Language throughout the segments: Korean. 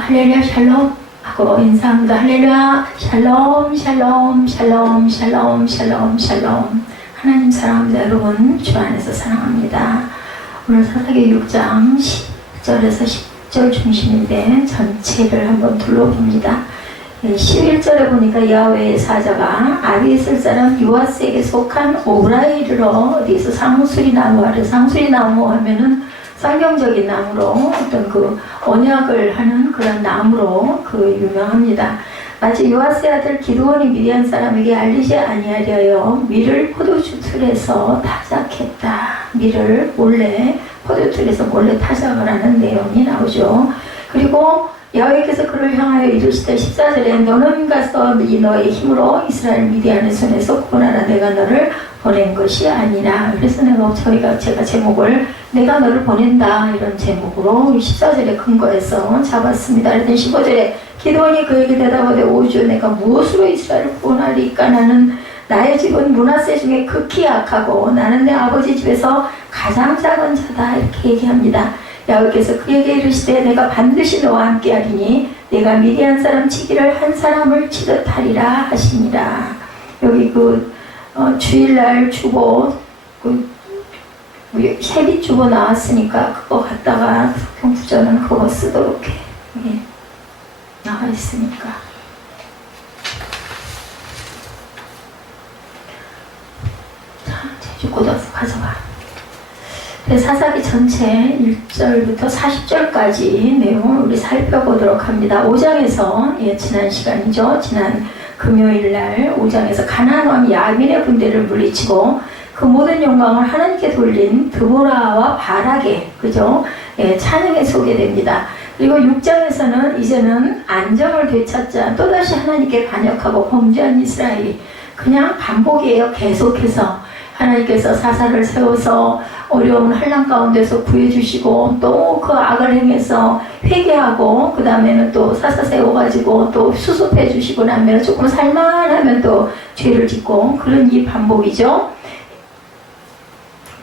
할렐루야 샬롬 하고 인사합니다. 할렐루야 샬롬 샬롬 샬롬 샬롬 샬롬 샬롬. 하나님 사랑합니다. 여러분 주 안에서 사랑합니다. 오늘 사사기 6장 10절에서 10절 중심인데 전체를 한번 둘러봅니다. 11절에 보니까 야훼의 사자가 아비에셀 사람 요아스에게 속한 오브라이르로 어디서 상수리 나무 아래 상수리 나무 하면은 쌍경적인 나무로 어떤 그 언약을 하는 그런 나무로 유명합니다. 마치 요아스의 아들 기드온이 미디안 사람에게 알리지 아니하려 밀을 포도주 틀에서 타작했다. 밀을 몰래 포도틀에서 몰래 타작을 하는 내용이 나오죠. 그리고 야훼께서 그를 향하여 이르시되 14절에 너는 가서 너의 힘으로 이스라엘 미디안의 손에서 구원하라. 내가 너를 보낸 것이 아니라. 그래서 제가 제목을 내가 너를 보낸다 이런 제목으로 14절에 근거해서 잡았습니다. 그랬더니 15절에 기드온이 그에게 대답하되 오주 내가 무엇으로 이스라엘을 구원하리까. 나의 집은 므낫세 중에 극히 약하고 나는 내 아버지 집에서 가장 작은 자다. 이렇게 얘기합니다. 야훼께서 그에게 이르시되 내가 반드시 너와 함께 하리니 내가 미디안 사람 치기를 한 사람을 치듯 하리라 하시니라. 여기 주일날 주보 세빛 주보 나왔으니까 그거 갖다가 성경부전은 그거 쓰도록 해. 나와 있으니까. 자, 제주고등학교 가져가. 사사기 전체 1절부터 40절까지 내용을 우리 살펴보도록 합니다. 5장에서 지난 시간이죠. 지난 금요일날 5장에서 가나안 왕 야빈의 군대를 물리치고 그 모든 영광을 하나님께 돌린 드보라와 바락의 찬양에 소개됩니다. 그리고 6장에서는 이제는 안정을 되찾자 또다시 하나님께 반역하고 범죄한 이스라엘이 그냥 반복이에요. 계속해서 하나님께서 사사를 세워서 어려운 환난 가운데서 구해주시고 또 그 악을 행해서 회개하고 그 다음에는 또 사사 세워가지고 또 수습해 주시고 나면 조금 살만하면 또 죄를 짓고 그런 이 반복이죠.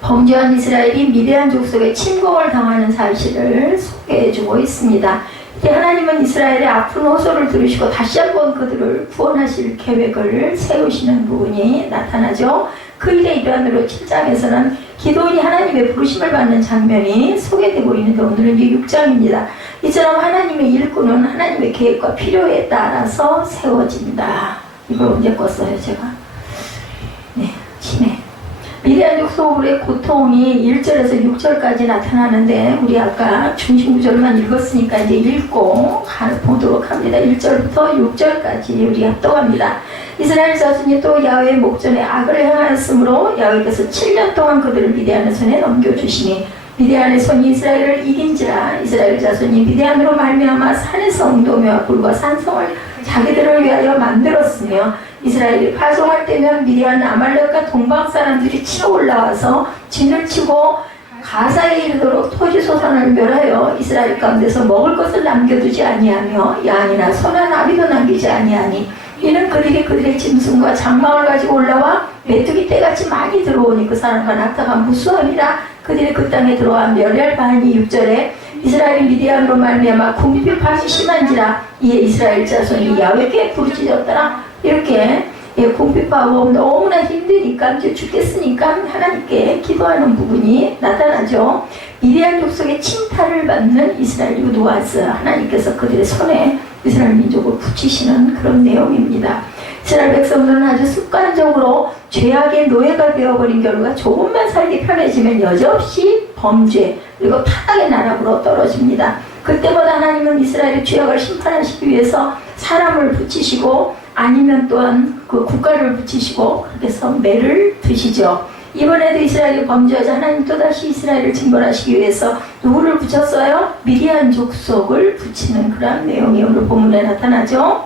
범죄한 이스라엘이 미디안 족속에 침공을 당하는 사실을 소개해주고 있습니다. 하나님은 이스라엘의 아픈 호소를 들으시고 다시 한번 그들을 구원하실 계획을 세우시는 부분이 나타나죠. 그 일의 일환으로 7장에서는 기드온이 하나님의 부르심을 받는 장면이 소개되고 있는데 오늘은 이제 6장입니다. 이처럼 하나님의 일꾼은 하나님의 계획과 필요에 따라서 세워진다. 이걸 언제 껐어요 제가? 네, 치매. 미디안 족속의 고통이 1절에서 6절까지 나타나는데 우리 아까 중심 구절만 읽었으니까 이제 읽고 보도록 합니다. 1절부터 6절까지 우리 합독합니다. 이스라엘 자손이 또 야훼의 목전에 악을 행하였으므로 야훼께서 7년 동안 그들을 미디안의 손에 넘겨주시니 미디안의 손이 이스라엘을 이긴지라. 이스라엘 자손이 미디안으로 말미암아 산에서 웅도매와 불과 산성을 자기들을 위하여 만들었으며 이스라엘이 파송할 때면 미디안 아말렉과 동방 사람들이 치러 올라와서 진을 치고 가사에 이르도록 토지 소산을 멸하여 이스라엘 가운데서 먹을 것을 남겨두지 아니하며 양이나 소나 나비도 남기지 아니하니 이는 그들의 짐승과 장막을 가지고 올라와 메뚜기 떼같이 많이 들어오니 그 사람과 낙타가 무수함이라. 그들이 그 땅에 들어와 멸할 바하니 6절에 이스라엘이 미디안으로 말미암아 궁핍함이 심한지라. 이에 이스라엘 자손이 야훼께 부르짖었더라. 이렇게 궁핍하고 너무나 힘드니까 이제 죽겠으니까 하나님께 기도하는 부분이 나타나죠. 미디안 족속의 침탈을 받는 이스라엘 유두아스 하나님께서 그들의 손에 이스라엘 민족을 붙이시는 그런 내용입니다. 이스라엘 백성들은 아주 습관적으로 죄악의 노예가 되어버린 결과 조금만 살기 편해지면 여지없이 범죄 그리고 타락의 나락으로 떨어집니다. 그때마다 하나님은 이스라엘의 죄악을 심판하시기 위해서 사람을 붙이시고 아니면 또한 그 국가를 붙이시고 그렇게 해서 매를 드시죠. 이번에도 이스라엘이 범죄하자 하나님 또다시 이스라엘을 징벌하시기 위해서 누구를 붙였어요? 미디안 족속을 붙이는 그런 내용이 오늘 본문에 나타나죠.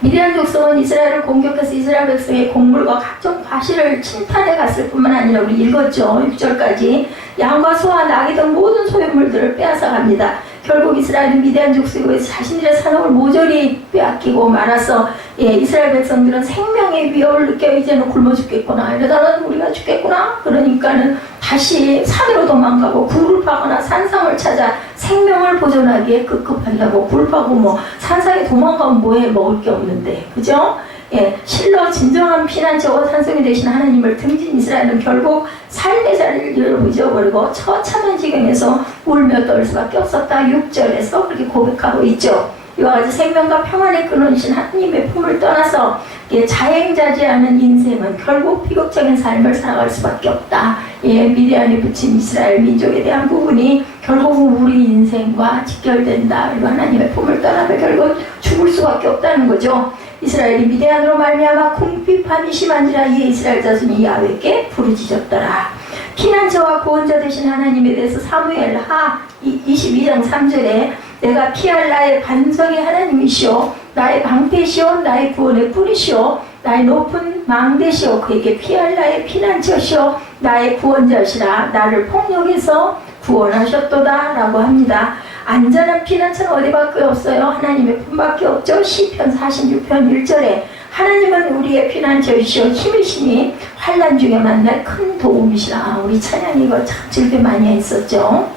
미디안 족속은 이스라엘을 공격해서 이스라엘 백성의 곡물과 각종 과실을 침탈해 갔을 뿐만 아니라 우리 읽었죠. 6절까지 양과 소와 낙이 등 모든 소유물들을 빼앗아 갑니다. 결국 이스라엘은 미디안 족속에서 자신들의 산업을 모조리 빼앗기고 말아서 이스라엘 백성들은 생명의 위협을 느껴 이제는 굶어 죽겠구나 이러다가는 우리가 죽겠구나 그러니까는 다시 산으로 도망가고 굴을 파거나 산상을 찾아 생명을 보존하기에 급급한다고. 굴 파고 뭐 산상에 도망가면 뭐해, 먹을 게 없는데, 그죠? 예, 실로 진정한 피난처와 산성이 되신 하나님을 등진 이스라엘은 결국 삶의 자리를 잊어버리고 처참한 지경에서 울며 떨 수밖에 없었다. 6절에서 그렇게 고백하고 있죠. 이와 같이 생명과 평안의 근원이신 하나님의 품을 떠나서 자행자지하는 인생은 결국 비극적인 삶을 살아갈 수밖에 없다. 예, 미디안에 붙인 이스라엘 민족에 대한 부분이 결국은 우리 인생과 직결된다. 그리고 하나님의 품을 떠나면 결국 죽을 수밖에 없다는 거죠. 이스라엘이 미디안으로 말미암아 궁핍함이 심한지라 이에 이스라엘 자손이 야훼께 부르짖었더라. 피난처와 구원자 되신 하나님에 대해서 사무엘 하 22장 3절에 내가 피할 나의 반석의 하나님이시오, 나의 방패시오, 나의 구원의 뿌리시오, 나의 높은 망대시오, 그에게 피할 나의 피난처시오, 나의 구원자시라. 나를 폭력에서 구원하셨도다 라고 합니다. 안전한 피난처는 어디밖에 없어요? 하나님의 품밖에 없죠. 시편 46편 1절에 하나님은 우리의 피난처이시오, 힘이시니 환난 중에 만날 큰 도움이시라. 우리 찬양이 이거 참 즐겨 많이 했었죠.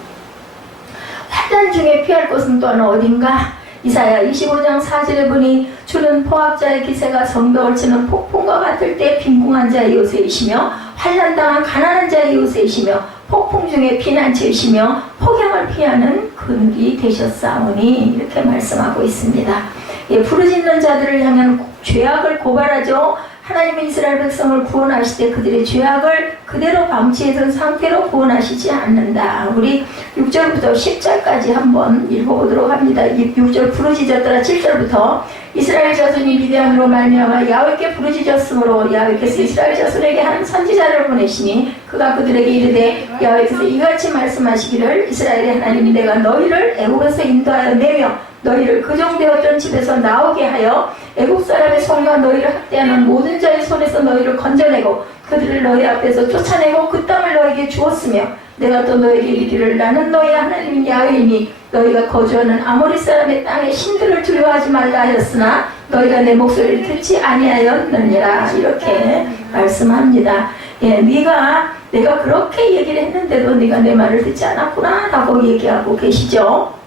환난 중에 피할 곳은 또한 어딘가? 이사야 25장 4절에 보니 주는 포악자의 기세가 성벽을 치는 폭풍과 같을 때 빈궁한 자의 요새이시며 환난당한 가난한 자의 요새이시며 폭풍 중에 피난처이시며 폭염을 피하는 그늘이 되셨사오니 이렇게 말씀하고 있습니다. 예, 부르짖는 자들을 향한 죄악을 고발하죠. 하나님은 이스라엘 백성을 구원하실 때 그들의 죄악을 그대로 방치해둔 상태로 구원하시지 않는다. 우리 6절부터 10절까지 한번 읽어보도록 합니다. 6절 부르짖었더라. 7절부터 이스라엘 자손이 미디안으로 말미암아 야훼께 부르짖었으므로 야훼께서 이스라엘 자손에게 한 선지자를 보내시니 그가 그들에게 이르되 야훼께서 이같이 말씀하시기를 이스라엘의 하나님 내가 너희를 애국에서 인도하여 내며 너희를 그종되었던 집에서 나오게 하여 애국 사람의 손과 너희를 학대하는 모든 자의 손에서 너희를 건져내고 그들을 너희 앞에서 쫓아내고 그 땅을 너희에게 주었으며 내가 또 너희에게 이르기를 나는 너희 하나님 야훼이니 너희가 거주하는 아모리 사람의 땅의 신들을 두려워하지 말라 하였으나 너희가 내 목소리를 듣지 아니하였느니라. 이렇게 말씀합니다. 예, 내가 그렇게 얘기를 했는데도 네가 내 말을 듣지 않았구나 라고 얘기하고 계시죠.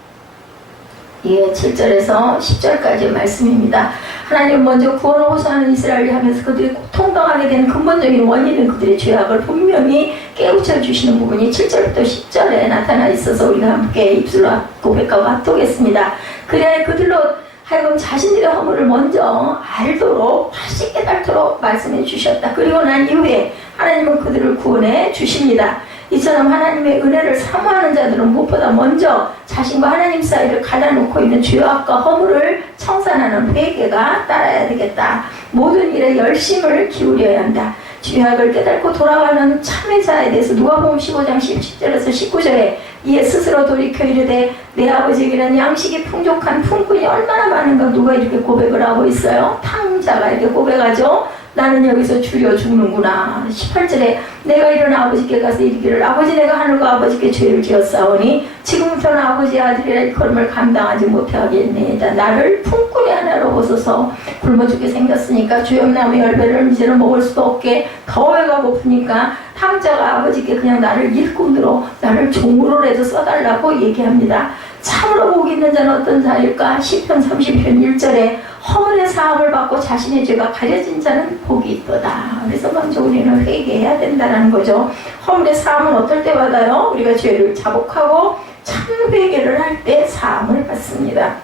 예, 7절에서 10절까지의 말씀입니다. 하나님 먼저 구원을 호소하는 이스라엘을 향해서 그들이 고통당하게 된 근본적인 원인은 그들의 죄악을 분명히 깨우쳐 주시는 부분이 7절부터 10절에 나타나 있어서 우리가 함께 입술로 고백하고 합독했습니다. 그래야 그들로 하여금 자신들의 허물을 먼저 알도록 다시 깨닫도록 말씀해 주셨다. 그리고 난 이후에 하나님은 그들을 구원해 주십니다. 이처럼 하나님의 은혜를 사모하는 자들은 무엇보다 먼저 자신과 하나님 사이를 갈라놓고 있는 죄악과 허물을 청산하는 회개가 따라야 되겠다. 모든 일에 열심을 기울여야 한다. 죄악을 깨닫고 돌아가는 참회자에 대해서 누가복음 15장 17절에서 19절에 이에 스스로 돌이켜 이르되 내 아버지에게는 양식이 풍족한 품꾼이 얼마나 많은가. 누가 이렇게 고백을 하고 있어요? 탕자가 이렇게 고백하죠. 나는 여기서 줄여 죽는구나. 18절에 내가 일어나 아버지께 가서 이르기를 아버지 내가 하늘과 아버지께 죄를 지었사오니 지금부터는 아버지의 아들이라 일컬음을 감당하지 못하겠네이다. 나를 품꾼의 하나로 보소서. 굶어 죽게 생겼으니까 주염나무 열매를 이제는 먹을 수도 없게 더워가 고프니까 탕자가 아버지께 그냥 나를 일꾼으로 나를 종으로라도 써달라고 얘기합니다. 참으로 복 있는 자는 어떤 자일까? 시편 30편 1절에 허물의 사함을 받고 자신의 죄가 가려진 자는 복이 있도다. 그래서 먼저 우리는 회개해야 된다는 거죠. 허물의 사함은 어떨 때 받아요? 우리가 죄를 자복하고 참 회개를 할 때 사함을 받습니다.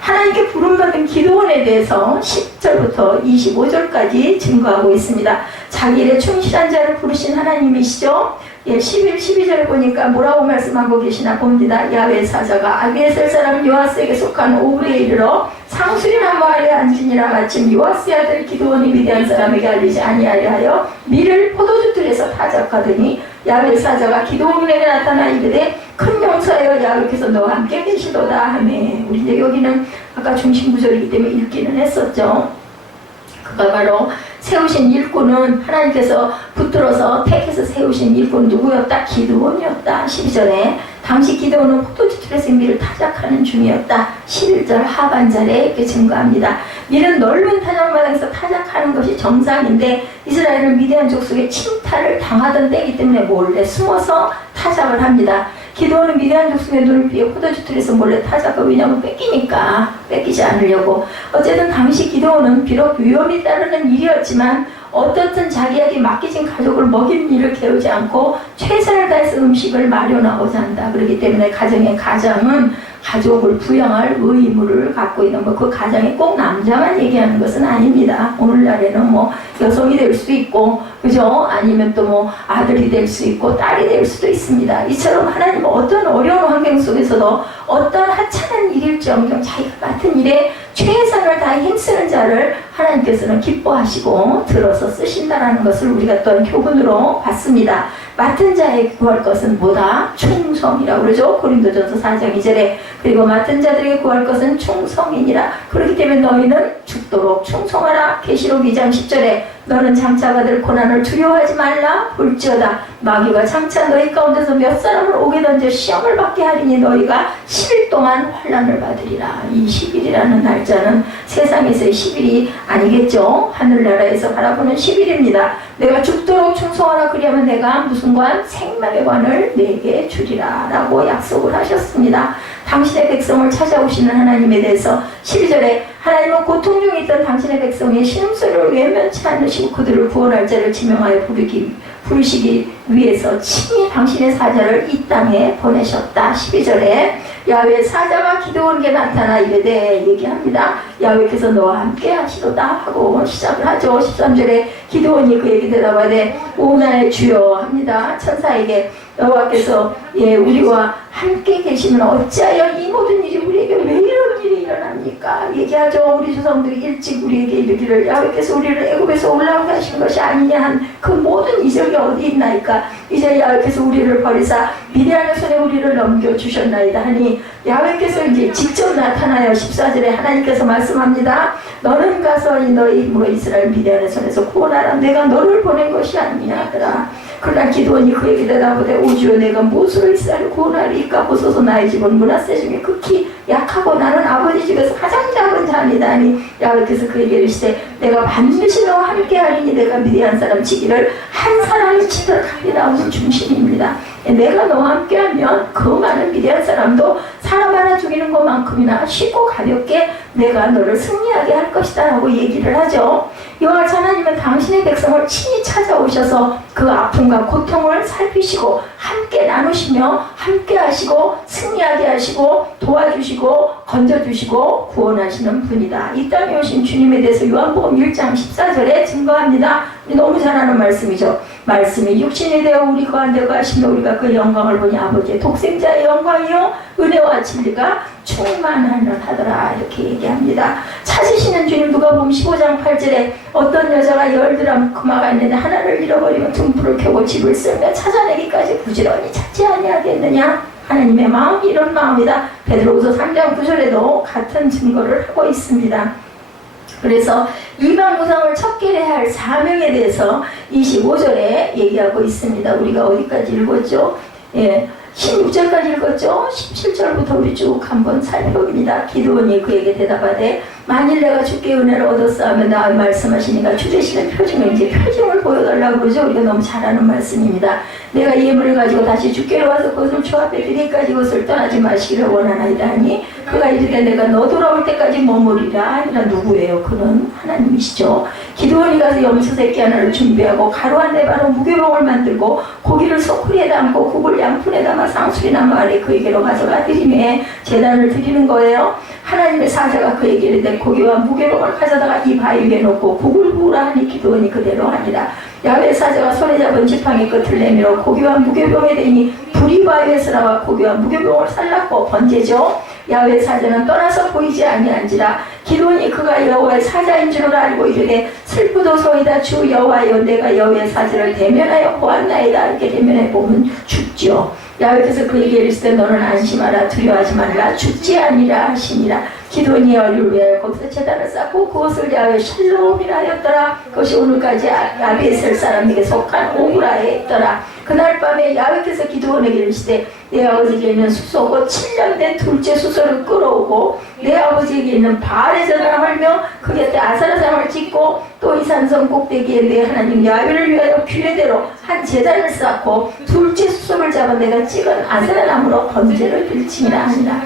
하나님께 부름받은 기도원에 대해서 10절부터 25절까지 증거하고 있습니다. 자기 일에 충실한 자를 부르신 하나님이시죠. 예, 11, 12절 보니까 뭐라고 말씀하고 계시나 봅니다. 야훼 사자가 아비에셀 사람 요아스에게 속한 오브리에 이르러 상수리나무 아래 앉으니라. 마침 요아스의 아들 기드온이 미디안 사람에게 알리지 아니하려 하여 밀을 포도주틀에서 타작하더니 야훼 사자가 기드온에게 나타나 이르되 큰 용사여 야훼께서 너와 함께 계시도다 하매. 우리 이제 여기는 아까 중심 구절이기 때문에 읽기는 했었죠. 그가 바로 세우신 일꾼은 하나님께서 붙들어서 택해서 세우신 일꾼 누구였다? 기드온이었다. 12절에 당시 기드온은 포도주 틀에서 밀을 타작하는 중이었다. 11절 하반절에 이렇게 증거합니다. 밀은 넓은 타작마당에서 타작하는 것이 정상인데 이스라엘은 미디안 족속의 침탈을 당하던 때이기 때문에 몰래 숨어서 타작을 합니다. 기드온은 미디안 족속의 눈을 피해 포도주 틀에서 몰래 타작을, 왜냐하면 뺏기니까 뺏기지 않으려고. 어쨌든 당시 기드온은 비록 위험이 따르는 일이었지만 어떻든 자기에게 맡기진 가족을 먹이는 일을 게으지 않고 최선을 다해서 음식을 마련하고자 한다. 그렇기 때문에 가정의 가장은 가족을 부양할 의무를 갖고 있는, 그 가장이 꼭 남자만 얘기하는 것은 아닙니다. 오늘날에는 여성이 될 수도 있고, 그죠? 아니면 또 아들이 될 수 있고 딸이 될 수도 있습니다. 이처럼 하나님은 어떤 어려운 환경 속에서도 어떤 하찮은 일일지언정 자기가 맡은 일에 최선을 다해 힘쓰는 자를 하나님께서는 기뻐하시고 들어서 쓰신다라는 것을 우리가 또한 교훈으로 봤습니다. 맡은 자에게 구할 것은 뭐다? 충성이라고 그러죠. 고린도전서 4장 2절에. 그리고 맡은 자들에게 구할 것은 충성이니라. 그렇기 때문에 너희는 죽도록 충성하라. 계시록 2장 10절에 너는 장차 받을 고난을 두려워하지 말라. 볼지어다 마귀가 장차 너희 가운데서 몇 사람을 오게 던져 시험을 받게 하리니 너희가 10일 동안 환난을 받으리라. 이 10일이라는 날짜는 세상에서의 10일이 아니겠죠. 하늘나라에서 바라보는 10일입니다. 내가 죽도록 충성하라. 그리하면 내가 무슨 관? 생명의 관을 내게 주리라 라고 약속을 하셨습니다. 당신의 백성을 찾아오시는 하나님에 대해서 12절에 하나님은 고통 중에 있던 당신의 백성의 신음소리를 외면치 않으시고 그들을 구원할 자를 지명하여 부르시기 위해서 친히 당신의 사자를 이 땅에 보내셨다. 12절에 야훼 사자가 기드온에게 나타나 이르되 얘기합니다. 야훼께서 너와 함께 하시도다 하고 시작을 하죠. 13절에 기드온이 그에게 대답하되 오 나의 주여 합니다. 천사에게 여호와께서 우리와 함께 계시면 어찌하여 이 모든 일이 우리에게 왜 이런 일이 일어납니까? 얘기하죠. 우리 조상들이 일찍 우리에게 이르기를 야훼께서 우리를 애굽에서 올라오게 하신 것이 아니냐 한 그 모든 이적이 어디 있나이까? 이제 야훼께서 우리를 버리사 미디안의 손에 우리를 넘겨주셨나이다 하니 야훼께서 이제 직접 나타나요. 14절에 하나님께서 말씀합니다. 너는 가서 너희 힘으로 이스라엘 미디안의 손에서 구원하라. 내가 너를 보낸 것이 아니냐 하더라. 그러나 기드온이 그에게 대답하되 오 주여 내가 무엇으로 이스라엘을 구원하리까? 보소서 나의 집은 므낫세 중에 극히 약하고 나는 아버지 집에서 가장 작은 자니이다 하니 야훼께서 그에게 이르시되 내가 반드시 너와 함께하리니 내가 미디안 사람 치기를 한 사람이 치도록 하리라. 오늘 중심입니다. 내가 너와 함께하면 그 많은 미디안 사람도 사람 하나 죽이는 것만큼이나 쉽고 가볍게 내가 너를 승리하게 할 것이다 라고 얘기를 하죠. 이와 같이 하나님은 당신의 백성을 친히 찾아오셔서 그 아픔과 고통을 살피시고 함께 나누시며 함께 하시고 승리하게 하시고 도와주시고 건져주시고 구원하시는 분이다. 이 땅에 오신 주님에 대해서 요한복음 1장 14절에 증거합니다. 너무 잘 아는 말씀이죠. 말씀이 육신이 되어 우리 가운데 가시며 우리가 그 영광을 보니 아버지의 독생자의 영광이요 은혜와 진리가 충만하더라 이렇게 얘기합니다. 찾으시는 주님 누가복음 15장 8절에 어떤 여자가 열드람 금화가 있는데 하나를 잃어버리면 등불을 켜고 집을 쓸며 찾아내기까지 부지런히 찾지 아니하겠느냐. 하나님의 마음이 이런 마음이다. 베드로후서 3장 9절에도 같은 증거를 하고 있습니다. 그래서 이방 우상을 척결해야 할 사명에 대해서 25절에 얘기하고 있습니다. 우리가 어디까지 읽었죠? 16절까지 읽었죠? 17절부터 우리 쭉 한번 살펴봅니다. 기드온이 그에게 대답하되 만일 내가 주께 은혜를 얻었어 하면 나와 말씀하시니까 주 되시는 표징을 이제 표징을 보여달라고 그러죠. 우리가 너무 잘 아는 말씀입니다. 내가 예물을 가지고 다시 주께로 와서 그것을 주 앞에 드리기까지 그것을 떠나지 마시기를 원하나이다 하니 그가 이르되 내가 너 돌아올 때까지 머무리라. 아니라 누구예요? 그는 하나님이시죠. 기드온이 가서 염소새끼 하나를 준비하고 가루 한 대바로 무교병을 만들고 고기를 소쿠리에 담고 국을 양푼에 담아 상수리 나무 아래 그에게로 가져가 드리매 제단을 드리는 거예요. 하나님의 사자가 그에게 이르되 고기와 무교병을 가져다가 이 바위 위에 놓고 국을 부으라 하니 기드온이 그대로 하니라. 야훼 사자가 손에 잡은 지팡이 끝을 내밀어 고기와 무교병에 대니 불이 바위에서 나와 고기와 무교병을 살랐고 번제죠. 야훼 사자는 떠나서 보이지 아니한지라. 기드온이 그가 여호와의 사자인 줄 알고 이르되 슬프도소이다 주 여호와여 내가 여호와의 사자를 대면하여 보았나이다. 이렇게 대면해 보면 죽죠. 야훼께서 그에게 이르시되 너는 안심하라 두려워하지 말라 죽지 아니라 하시니라. 기드온이 얼굴을 위하여 거기서 제단을 쌓고 그것을 야훼 샬롬이라 하였더라. 그것이 오늘까지 야베셀 사람에게 속한 오브라에 있더라. 그날 밤에 야훼께서 기드온에게 이르시되 내 아버지에게 있는 수소고 7년 된 둘째 수소를 끌어오고 내 아버지에게 있는 바알의 제단을 헐며 그 곁에 아사라상을 짓고 또 이 산성 꼭대기에 내 하나님 야훼를 위하여 규례대로 한 제단을 쌓고 둘째 수소를 잡아 내가 찍은 아세라나무로 번제를 드릴지니라 하니라.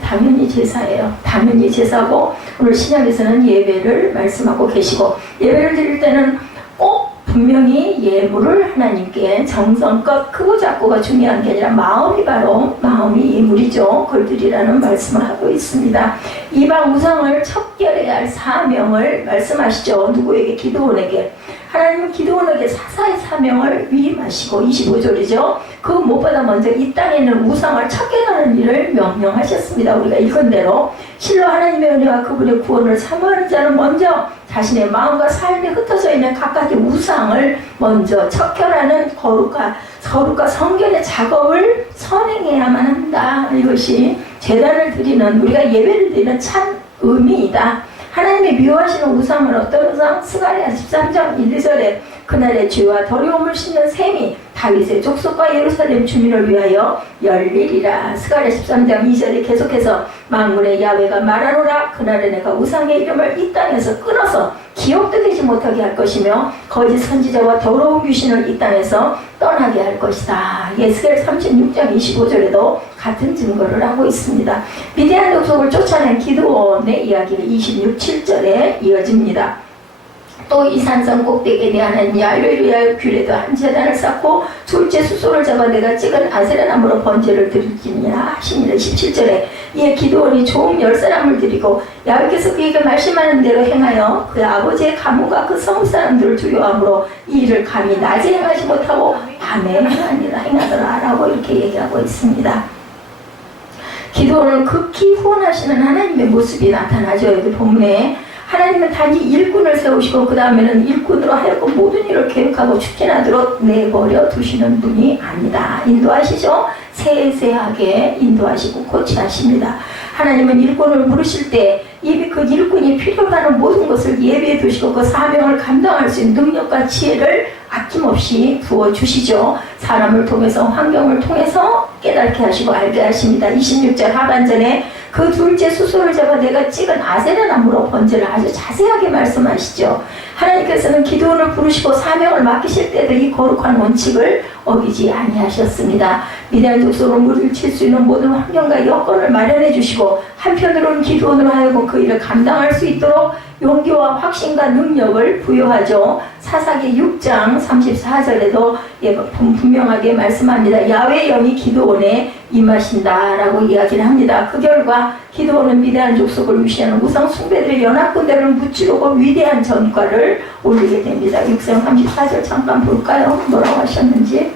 당연히 제사예요. 당연히 제사고 오늘 신약에서는 예배를 말씀하고 계시고 예배를 드릴 때는 꼭 분명히 예물을 하나님께 정성껏 크고 작고가 중요한 게 아니라 마음이 예물이죠. 그걸 드리라는 말씀을 하고 있습니다. 이방 우상을 척결해야 할 사명을 말씀하시죠. 누구에게? 기드온에게. 하나님은 기드온에게 사사의 사명을 위임하시고 25절이죠. 그 무엇보다 먼저 이 땅에 있는 우상을 척결하는 일을 명령하셨습니다. 우리가 읽은 대로 실로 하나님의 은혜와 그분의 구원을 사모하는 자는 먼저 자신의 마음과 삶에 흩어져 있는 각각의 우상을 먼저 척결하는 거룩과 성결의 작업을 선행해야만 한다. 이것이 제단을 드리는 우리가 예배를 드리는 참 의미이다. 하나님이 미워하시는 우상은 어떤 우상? 스가랴 13장 1, 2절에 그날의 죄와 더러움을 씻는 셈이 다윗의 족속과 예루살렘 주민을 위하여 열리리라. 스가랴 13장 2절에 계속해서 만군의 야훼가 말하노라. 그날에 내가 우상의 이름을 이 땅에서 끊어서 기억도 되지 못하게 할 것이며 거짓 선지자와 더러운 귀신을 이 땅에서 떠나게 할 것이다. 예스겔 36장 25절에도 같은 증거를 하고 있습니다. 미디안 족속을 쫓아낸 기드온의 이야기는 26, 7절에 이어집니다. 또 이 산성 꼭대기에 내 하나님 야훼를 위하여 규례도 한 제단을 쌓고 둘째 수소를 잡아 내가 찍은 아세라나무로 번제를 드리니라 하시니라. 17절에 이에 기드온이 종 10사람을 드리고 야훼께서 그에게 말씀하는 대로 행하여 그 아버지의 가문과 그 성읍 사람들을 두려워함으로 이 일을 감히 낮에 행하지 못하고 밤에 행하더라 라고 이렇게 얘기하고 있습니다. 기드온은 극히 후원하시는 하나님의 모습이 나타나죠. 여기 본문에 하나님은 단지 일꾼을 세우시고 그 다음에는 일꾼으로 하여금 모든 일을 계획하고 추진하도록 내버려 두시는 분이 아니다. 인도하시죠. 세세하게 인도하시고 고치하십니다. 하나님은 일꾼을 부르실 때 이미 그 일꾼이 필요하는 모든 것을 예비해 두시고 그 사명을 감당할 수 있는 능력과 지혜를 아낌없이 부어주시죠. 사람을 통해서 환경을 통해서 깨닫게 하시고 알게 하십니다. 26절 하반전에 그 둘째 수소를 잡아 내가 찍은 아세라나무로 번제를 아주 자세하게 말씀하시죠. 하나님께서는 기드온을 부르시고 사명을 맡기실 때도 이 거룩한 원칙을 어기지 아니하셨습니다. 미디안 족속을 물리칠 수 있는 모든 환경과 여건을 마련해 주시고 한편으로는 기드온으로 하여금 그 일을 감당할 수 있도록 용기와 확신과 능력을 부여하죠. 사사기 6장 34절에도 분명하게 말씀합니다. 야훼의 영이 기드온에 임하신다라고 이야기를 합니다. 그 결과 기드온은 미디안 족속을 무시하는 우상 숭배들의 연합군대를 무찌르고 위대한 전과를 올리게 됩니다. 6장 34절 잠깐 볼까요? 뭐라고 하셨는지.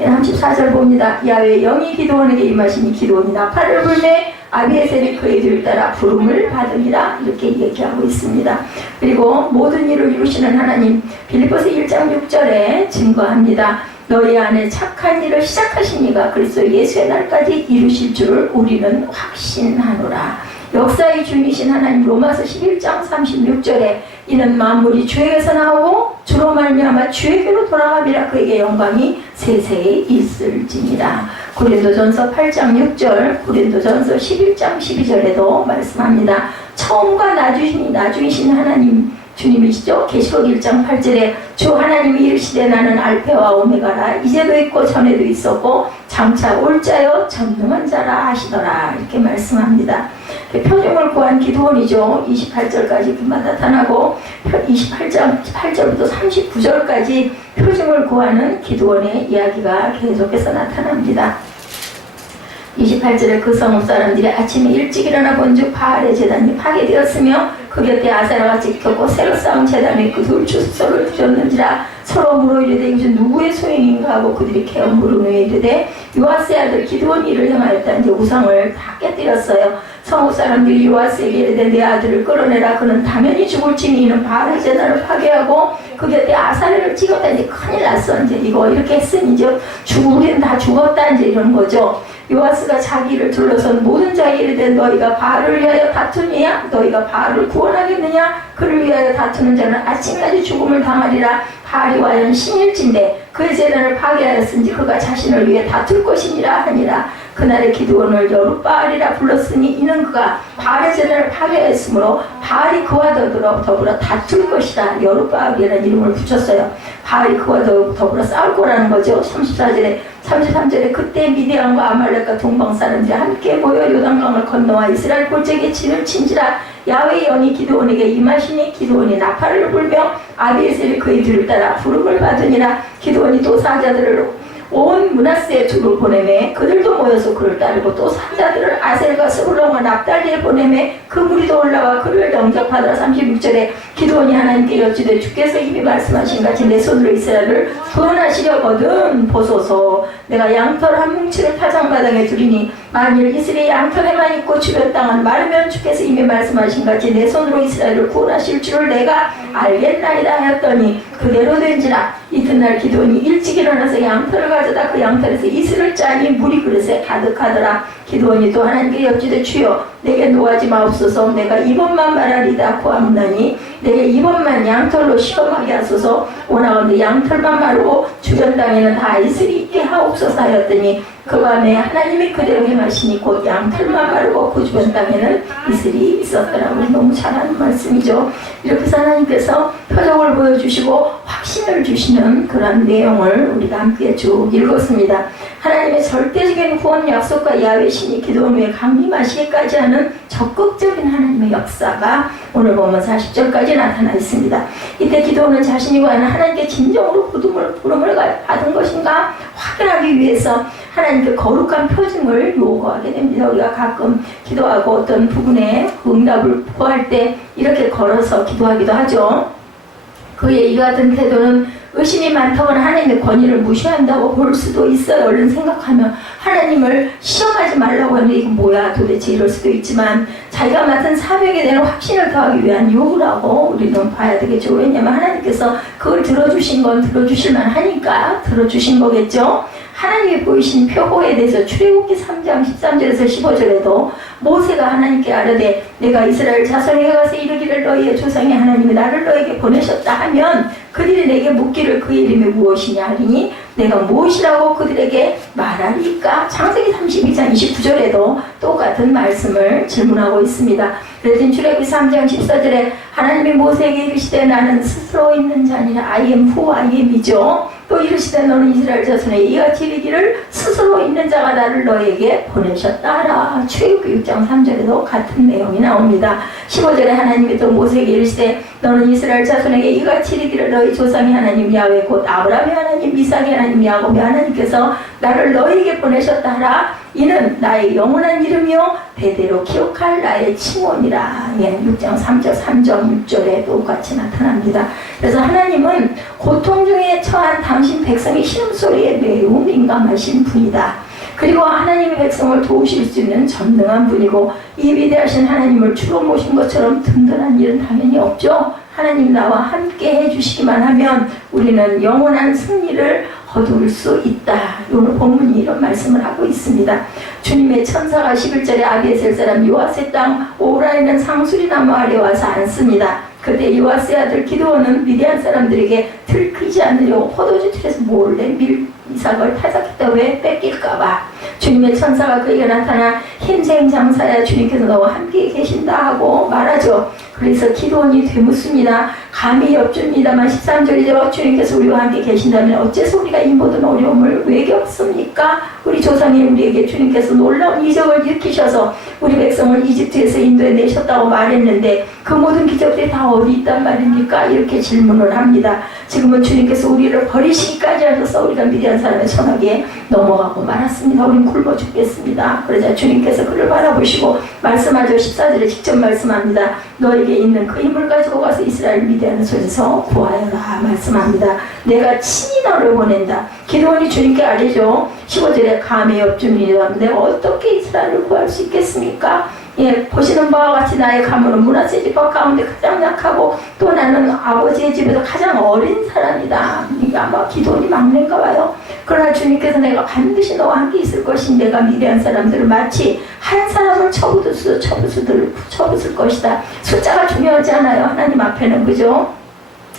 34절 봅니다. 야훼의 영이 기드온에게 임하시니 기드온이 나팔을 불매 아비에셀이 그의 뒤를 따라 부름을 받으리라 이렇게 얘기하고 있습니다. 그리고 모든 일을 이루시는 하나님 빌립보서 1장 6절에 증거합니다. 너희 안에 착한 일을 시작하신 이가 그리스도 예수의 날까지 이루실 줄을 우리는 확신하노라. 역사의 주이신 하나님 로마서 11장 36절에 이는 만물이 주에게서 나오고 주로 말미암아 주에게로 돌아가리라 그에게 영광이 세세히 있을지니라. 고린도전서 8장 6절 고린도전서 11장 12절에도 말씀합니다. 처음과 나중이신 하나님 주님이시죠. 계시록 1장 8절에 주 하나님이 이르시되 나는 알페와 오메가라 이제도 있고 전에도 있었고 장차 올 자여 전능한 자라 하시더라 이렇게 말씀합니다. 표징을 구한 기드온이죠. 28절까지 그만 나타나고 28장 8절부터 39절까지 표징을 구하는 기드온의 이야기가 계속해서 나타납니다. 28절에 그 성읍 사람들이 아침에 일찍 일어나 본즉 바알의 제단이 파괴되었으며 그 곁에 아세라가 찍혔고 새로 쌓은 제단에 그 둘째 수소를 드렸는지라 서로 물어 이르되 이것은 누구의 소행인가 하고 그들이 개어 물은 후에 이르되 요아스의 아들 기드온이 이를 행하였다. 이제 우상을 다 깨뜨렸어요. 성읍 사람들이 요아스에게 이르되 내 아들을 끌어내라. 그는 당연히 죽을지니 이는 바알의 제단을 파괴하고 그 곁에 아사레를 찍었다. 이제 큰일 났어. 이제 이거 이렇게 했으니 이제 우리는 다 죽었다. 이제 이런 거죠. 요아스가 자기를 둘러선 모든 자에게 이르되 너희가 바알을 위하여 다투느냐? 너희가 바알을 구원하겠느냐? 그를 위하여 다투는 자는 아침까지 죽음을 당하리라. 바알이 과연 신일진데 그의 제단을 파괴하였은지 그가 자신을 위해 다툴 것이니라 하니라. 그날의 기드온을 여룻바알이라 불렀으니 이는 그가 바알의 제단을 파괴하였으므로 바알이 그와 더불어 다툴 것이라. 여룻바알이라는 이름을 붙였어요. 바알이 그와 더불어 싸울 거라는 거죠. 33절에 그때 미디안과 아말렉과 동방 사람들이 함께 모여 요단강을 건너와 이스라엘 골짜기에 진을 친지라. 야훼의 영이 기드온에게 임하시니 기드온이 나팔을 불며 아비에셀이 그의 뒤를 따라 부름을 받으니라. 기드온이 또 사자들을 온 므낫세의 두를 보내매 그들도 모여서 그를 따르고 또 사자들을 아셀과 스불론과 납달리에 보내매 그 무리도 올라와 그를 영접하더라. 36절에 기드온이 하나님께 여쭈되 주께서 이미 말씀하신 같이 내 손으로 이스라엘을 구원하시려거든 보소서. 내가 양털 한 뭉치를 타작마당에 두리니 만일 이스라엘 양털에만 있고 주변 땅은 마르면 주께서 이미 말씀하신 같이 내 손으로 이스라엘을 구원하실 줄을 내가 알겠나이다 하였더니 그대로 된지라. 이튿날 기드온이 일찍 일어나서 양털을 가져다 그 양털에서 이슬을 짜니 물이 그릇에 가득하더라. 기드온이 또 하나님께 여쭈되 주여 내게 노하지 마옵소서. 내가 이번만 말하리다 고함나니 내게 이번만 양털로 시험하게 하소서. 원하건대 양털만 마르고 주변 땅에는 다 이슬이 있게 하옵소서 하였더니 그 밤에 하나님이 그대로 행하시니 곧 양털만 마르고 그 주변 땅에는 이슬이 있었더라. 우리 너무 잘하는 말씀이죠. 이렇게 해서 하나님께서 표적을 보여주시고 확신을 주시는 그런 내용을 우리가 함께 쭉 읽었습니다. 하나님의 절대적인 구원 약속과 야훼 신이 기드온 위에 강림하시기까지 하는 적극적인 하나님의 역사가 오늘 보면 40절까지 나타나 있습니다. 이때 기드온은 자신이 과연 하나님께 진정으로 부름을 받은 것인가 확인하기 위해서 하나님께 거룩한 표징을 요구하게 됩니다. 우리가 가끔 기도하고 어떤 부분에 응답을 구할 때 이렇게 걸어서 기도하기도 하죠. 그의 이 같은 태도는 의심이 많다거나 하나님의 권위를 무시한다고 볼 수도 있어요. 얼른 생각하면 하나님을 시험하지 말라고 하는데 이거 뭐야 도대체 이럴 수도 있지만 자기가 맡은 사명에 대한 확신을 더하기 위한 요구라고 우리는 봐야 되겠죠. 왜냐하면 하나님께서 그걸 들어주신 건 들어주실만 하니까 들어주신 거겠죠. 하나님이 보이신 표고에 대해서 출애굽기 3장 13절에서 15절에도 모세가 하나님께 아뢰되 내가 이스라엘 자손에게 가서 이르기를 너희의 조상의 하나님이 나를 너에게 보내셨다 하면 그들이 내게 묻기를 그의 이름이 무엇이냐 하리니 내가 무엇이라고 그들에게 말하리까. 창세기 32장 29절에도 똑같은 말씀을 질문하고 있습니다. 그래서 출애굽기 3장 14절에 하나님이 모세에게 이르시되 나는 스스로 있는 자니라. I am who I am이죠. 또 이르시되 너는 이스라엘 자손에 이같이 이르기를 스스로 있는 자가 나를 너에게 보내셨다 하라. 출애굽기 6장 3절에도 같은 내용이 나옵니다. 15절에 하나님이 또 모세에게 이르시되 너는 이스라엘 자손에게 이같이 이르기를 너희 조상의 하나님 야훼 곧 아브라함의 하나님 이삭의 하나님 야곱의 하나님께서 나를 너에게 보내셨다 하라. 이는 나의 영원한 이름이요 대대로 기억할 나의 칭호니라. 예, 6장 3절 3절 6절에 똑같이 나타납니다. 그래서 하나님은 고통 중에 처한 당신 백성의 신음소리에 매우 민감하신 분이다. 그리고 하나님의 백성을 도우실 수 있는 전능한 분이고 이 위대하신 하나님을 주로 모신 것처럼 든든한 일은 당연히 없죠. 하나님 나와 함께 해주시기만 하면 우리는 영원한 승리를 거둘 수 있다. 오늘 본문이 이런 말씀을 하고 있습니다. 주님의 천사가 11절에 아비에셀 사람 요아스의 땅 오라에는 상수리나무 아래 와서 앉습니다. 그때 요아스의 아들 기드온은 미디안 사람들에게 들키지 않으려고 포도주 틀에서 몰래 이삭을 타작했다. 왜 뺏길까봐. 주님의 천사가 그에게 나타나 힘생 장사야 주님께서 너와 함께 계신다 하고 말하죠. 그래서 기드온이 되묻습니다. 감히 엽줍니다만 13절이죠. 주님께서 우리와 함께 계신다면 어째서 우리가 이 모든 어려움을 왜 겪습니까? 우리 조상이 우리에게 주님께서 놀라운 이적을 일으키셔서 우리 백성을 이집트에서 인도에 내셨다고 말했는데 그 모든 기적들이 다 어디 있단 말입니까? 이렇게 질문을 합니다. 지금은 주님께서 우리를 버리시기까지 하셔서 우리가 미디안 사람의 손아귀에 넘어가고 말았습니다. 우린 굶어 죽겠습니다. 그러자 주님께서 그를 바라보시고 말씀하죠. 14절에 직접 말씀합니다. 너에게 있는 그 힘을 가지고 가서 이스라엘 미디안 손에서 구하여라 말씀합니다. 내가 친히 너를 보낸다. 기드온이 주님께 알리죠. 15절에 감히 엽줍니다. 내가 어떻게 이스라엘을 구할 수 있겠습니까? 예, 보시는 바와 같이 나의 가문은 므낫세 지파 가운데 가장 약하고 또 나는 아버지의 집에서 가장 어린 사람이다. 이게 아마 기도원이 막내인가 봐요. 그러나 주님께서 내가 반드시 너와 함께 있을 것인 내가 미래한 사람들을 마치 한 사람을 쳐부술 것이다. 숫자가 중요하지 않아요. 하나님 앞에는. 그죠?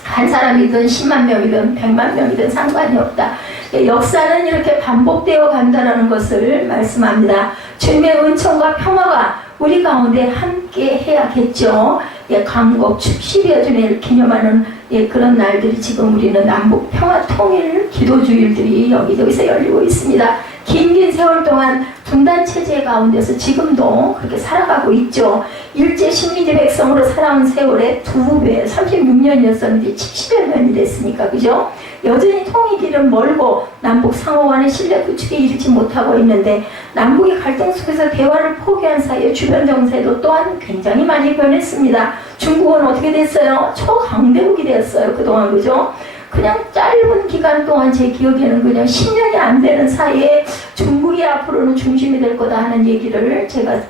한 사람이든 10만 명이든 100만 명이든 상관이 없다. 역사는 이렇게 반복되어 간다는 것을 말씀합니다. 주님의 은총과 평화가 우리 가운데 함께 해야겠죠. 광복 10여 주년을 기념하는 그런 날들이 지금 우리는 남북 평화 통일 기도주일들이 여기저기서 열리고 있습니다. 긴 세월 동안 분단 체제 가운데서 지금도 그렇게 살아가고 있죠. 일제 식민지 백성으로 살아온 세월의 2배, 36년이었었는데 70여 년이 됐으니까, 그죠? 여전히 통일 길은 멀고 남북 상호 간의 신뢰 구축에 이르지 못하고 있는데 남북의 갈등 속에서 대화를 포기한 사이에 주변 정세도 또한 굉장히 많이 변했습니다. 중국은 어떻게 됐어요? 초강대국이 되었어요. 그동안. 그죠? 그냥 짧은 기간 동안 제 기억에는 그냥 10년이 안 되는 사이에 중국이 앞으로는 중심이 될 거다 하는 얘기를 제가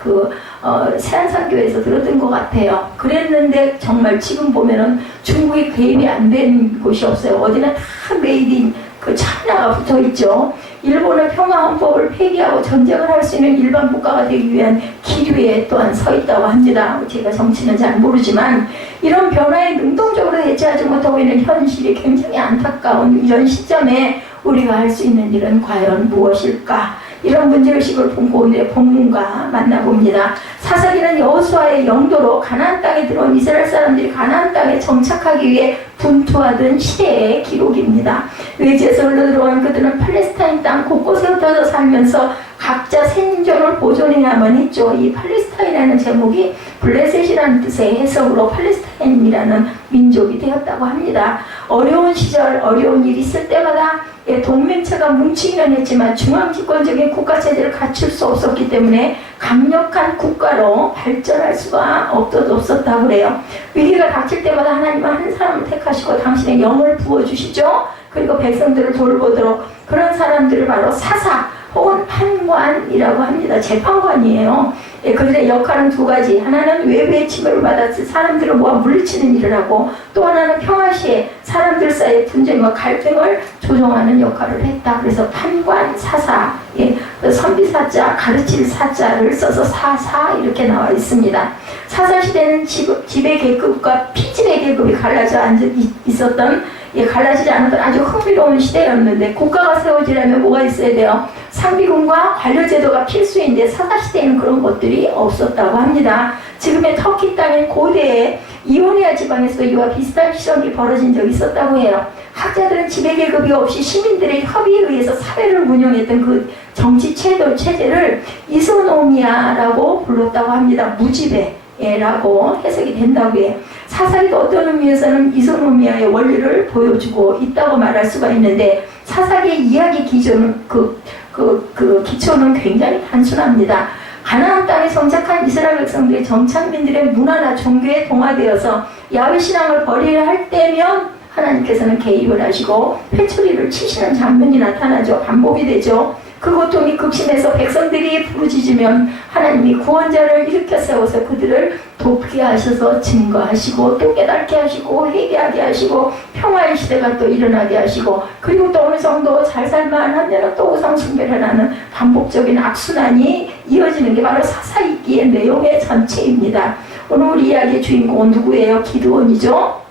세안상교에서 들었던 것 같아요. 그랬는데 정말 지금 보면은 중국이 개입이 안 된 곳이 없어요. 어디나 다 메이드인 그 차이나가 붙어 있죠. 일본은 평화헌법을 폐기하고 전쟁을 할 수 있는 일반 국가가 되기 위한 기류에 또한 서 있다고 합니다. 제가 정치는 잘 모르지만 이런 변화에 능동적으로 대처하지 못하고 있는 현실이 굉장히 안타까운 이런 시점에 우리가 할 수 있는 일은 과연 무엇일까? 이런 문제의식을 품고 오늘의 본문과 만나봅니다. 사사기는 여호수아의 영도로 가나안 땅에 들어온 이스라엘 사람들이 가나안 땅에 정착하기 위해 분투하던 시대의 기록입니다. 외지에서 흘러들어온 그들은 팔레스타인 땅 곳곳에 흩어져 살면서 각자 생존을 보존해야만 했죠. 이 팔레스타인이라는 제목이 블레셋이라는 뜻의 해석으로 팔레스타인이라는 민족이 되었다고 합니다. 어려운 시절, 어려운 일이 있을 때마다 동맹체가 뭉치기는 했지만 중앙집권적인 국가체제를 갖출 수 없었기 때문에 강력한 국가로 발전할 수가 없었다고 그래요. 위기가 닥칠 때마다 하나님은 한 사람을 택하시고 당신의 영을 부어주시죠. 그리고 백성들을 돌보도록 그런 사람들을 바로 사사 혹은 판관이라고 합니다. 재판관이에요. 그들의 역할은 두 가지. 하나는 외부의 침입을 받았을 사람들을 모아 물리치는 일을 하고 또 하나는 평화시에 사람들 사이의 분쟁과 갈등을 조정하는 역할을 했다. 그래서 판관, 사사, 선비사자, 가르칠 사자를 써서 사사 이렇게 나와 있습니다. 사사시대는 지배계급과 피지배계급이 갈라져 있었던 갈라지지 않았던 아주 흥미로운 시대였는데 국가가 세워지려면 뭐가 있어야 돼요? 상비군과 관료제도가 필수인데 사사시대에는 그런 것들이 없었다고 합니다. 지금의 터키 땅인 고대에 이오니아 지방에서도 이와 비슷한 실험이 벌어진 적이 있었다고 해요. 학자들은 지배계급이 없이 시민들의 협의에 의해서 사회를 운영했던 그 정치 체제를 이소노미아라고 불렀다고 합니다. 무지배라고 해석이 된다고 해요. 사사기도 어떤 의미에서는 이소노미아의 원리를 보여주고 있다고 말할 수가 있는데 사사기의 이야기 기조는 기초는 굉장히 단순합니다. 가나안 땅에 정착한 이스라엘 백성들이 정착민들의 문화나 종교에 동화되어서 야훼 신앙을 버려야 할 때면 하나님께서는 개입을 하시고 회초리를 치시는 장면이 나타나죠. 반복이 되죠. 그 고통이 극심해서 백성들이 부르짖으면 하나님이 구원자를 일으켜 세워서 그들을 돕게 하셔서 증거하시고 또 깨닫게 하시고 회개하게 하시고 평화의 시대가 또 일어나게 하시고 그리고 또 어느 정도 잘 살만 하면 또 우상 숭배를 하는 반복적인 악순환이 이어지는 게 바로 사사기의 내용의 전체입니다. 오늘 우리 이야기의 주인공은 누구예요? 기드온이죠.